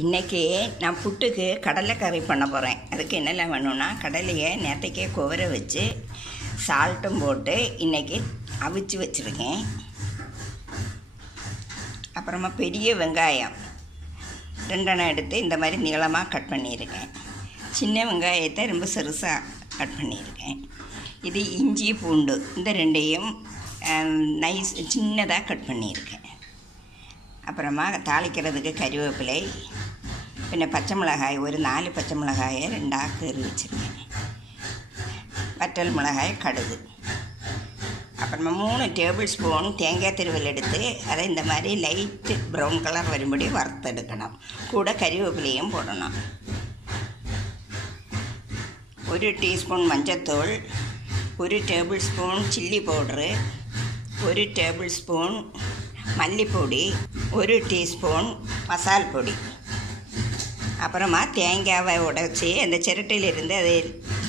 இன்றைக்கி நான் புட்டுக்கு கடலைக்கறி பண்ண போகிறேன். அதுக்கு என்னெல்லாம் வேணும்னா, கடலையை நேற்றைக்கே குவர வச்சு சால்ட்டும் போட்டு இன்றைக்கி அவிச்சு வச்சுருக்கேன். அப்புறமா பெரிய வெங்காயம் 2 எடுத்து இந்த மாதிரி நீளமாக கட் பண்ணியிருக்கேன். சின்ன வெங்காயத்தை ரொம்ப சிறுசாக கட் பண்ணியிருக்கேன். இது இஞ்சி பூண்டு இந்த 2ஐயும் நைஸ் சின்னதாக கட் பண்ணியிருக்கேன். அப்புறமா தாளிக்கிறதுக்கு கறிவேப்பிலை, பின்ன பச்சை மிளகாய் ஒரு 4 பச்சை மிளகாயை 2ஆக கீறி வச்சுருக்கேன். வற்றல் மிளகாய், கடுகு, அப்புறமா 3 டேபிள் ஸ்பூன் தேங்காய் திருவல் எடுத்து அதை இந்த மாதிரி லைட்டு ப்ரௌன் கலர் வரும்படி வறுத்தெடுக்கணும். கூட கறிவேப்பிலையும் போடணும். 1 டீஸ்பூன் மஞ்சத்தூள், 1 tablespoon chilli powder, 1 tablespoon மல்லிப்பொடி, 1 டீஸ்பூன் மசால் பொடி. அப்புறமா தேங்காவை உடைச்சி அந்த சிரட்டையிலிருந்து அதை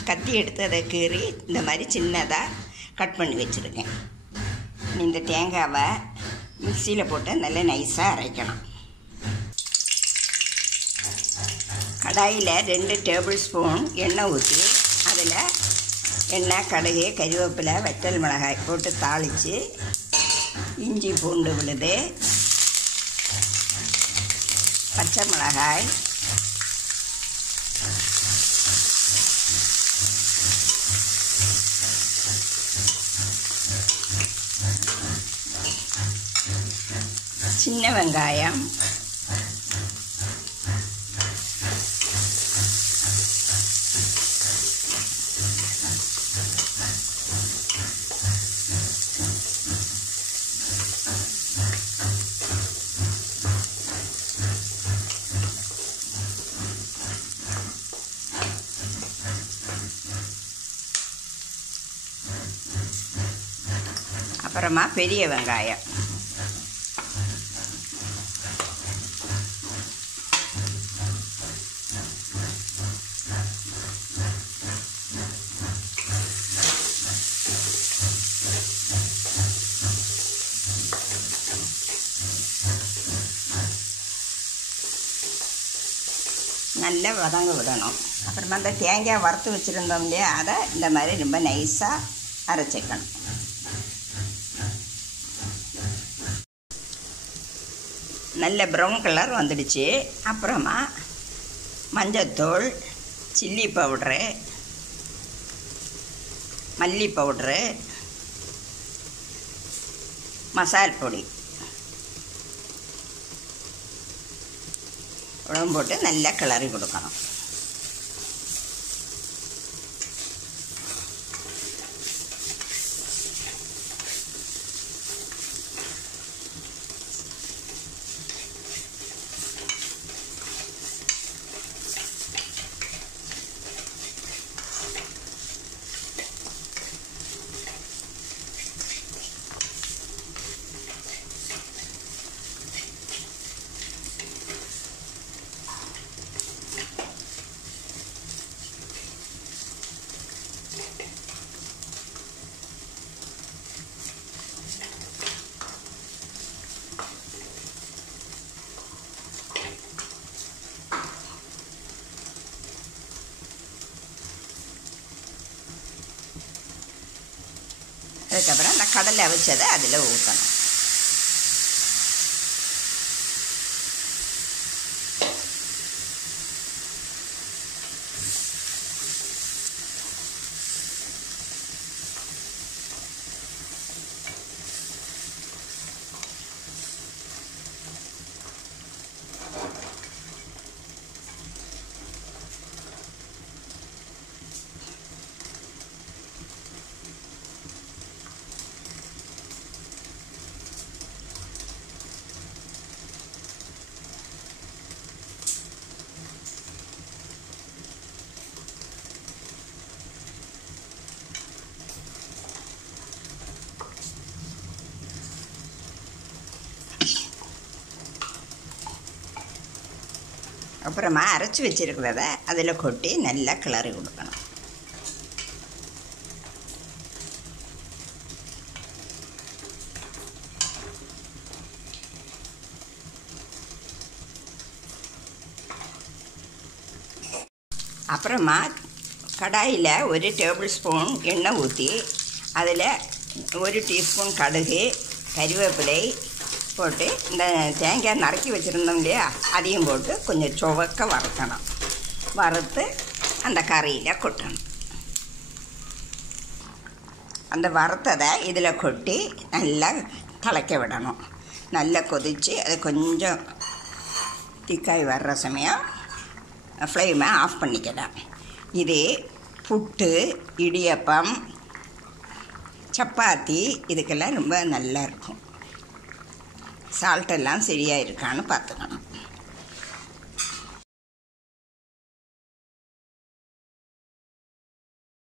கத்தி எடுத்து அதை கீறி இந்த மாதிரி சின்னதாக கட் பண்ணி வச்சுருக்கேன். இந்த தேங்காவை மிக்சியில் போட்டு நல்லா நைஸாக அரைக்கணும். கடாயில் 2 டேபிள் ஸ்பூன் எண்ணெய் ஊற்றி அதில் எண்ணெய், கடுகு, கறிவேப்பிலை, வற்றல் மிளகாய் போட்டு தாளித்து இஞ்சி பூண்டு விழுது, பச்சை மிளகாய், சின்ன வெங்காயம், அப்புறமா பெரிய வெங்காயம், நல்லா வதங்க விடணும். அப்புறமா அந்த தேங்காய் வறுத்து வச்சுருந்தோம் இல்லையா, அதை இந்த மாதிரி ரொம்ப நைஸாக அரைச்சிக்கணும். நல்ல ப்ரௌன் கலர் வந்துடுச்சு. அப்புறமா மஞ்சத்தூள், சில்லி பவுட்ரு, மல்லி பவுட்ரு, மசால் பொடி உடம்பு போட்டு நல்லா கிளறி கொடுக்கணும். அதுக்கப்புறம் அந்த கடலை அவிச்சதை அதில் ஊற்றணும். அப்புறமா அரைச்சி வச்சுருக்கிறத அதில் கொட்டி நல்லா கிளறி கொடுக்கணும். அப்புறமா கடாயில் 1 டேபிள் ஸ்பூன் எண்ணெய் ஊற்றி அதில் 1 டீஸ்பூன் கடுகு, கறிவேப்பிலை போட்டு இந்த தேங்காய் நறுக்கி வச்சுருந்தோம் இல்லையா, அதையும் போட்டு கொஞ்சம் சுவக்க வறுக்கணும். வறுத்து அந்த கறியில் கொட்டணும். அந்த வறுத்ததை இதில் கொட்டி நல்லா கலக்க விடணும். நல்லா கொதித்து அது கொஞ்சம் திக்காய் வர்ற சமயம் ஃப்ளேமை ஆஃப் பண்ணிக்கலாம். இது புட்டு, இடியப்பம், சப்பாத்தி இதுக்கெல்லாம் ரொம்ப நல்லா இருக்கும். சால்ட்டெல்லாம் சரியாக இருக்கான்னு பார்த்துக்கணும்.